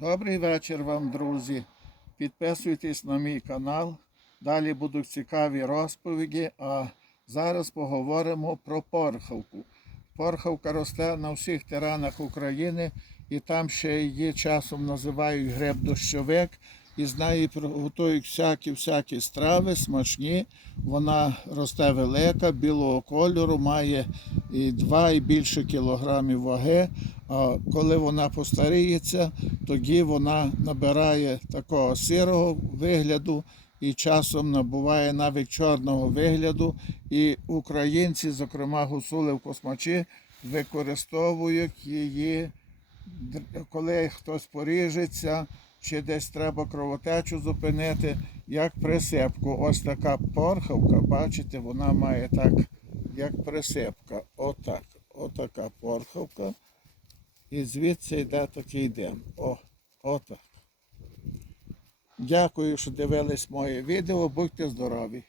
Добрий вечір вам, друзі. Підписуйтесь на мій канал. Далі будуть цікаві розповіді. А зараз поговоримо про порхавку. Порхавка росте на всіх тиранах України, і там ще її часом називають гриб дощовик. І з неї готують всякі-всякі страви, смачні. Вона росте велика, білого кольору, має і 2 і більше кілограмів ваги. А коли вона постаріється, тоді вона набирає такого сирого вигляду і часом набуває навіть чорного вигляду. І українці, зокрема гусули в космачі, використовують її, коли хтось поріжеться, чи десь треба кровотечу зупинити, як присипку. Ось така порхавка, бачите, вона має так, як присипка. Отак. Отака порхавка. І звідси йде такий дим. О, отак. Дякую, що дивились моє відео. Будьте здорові!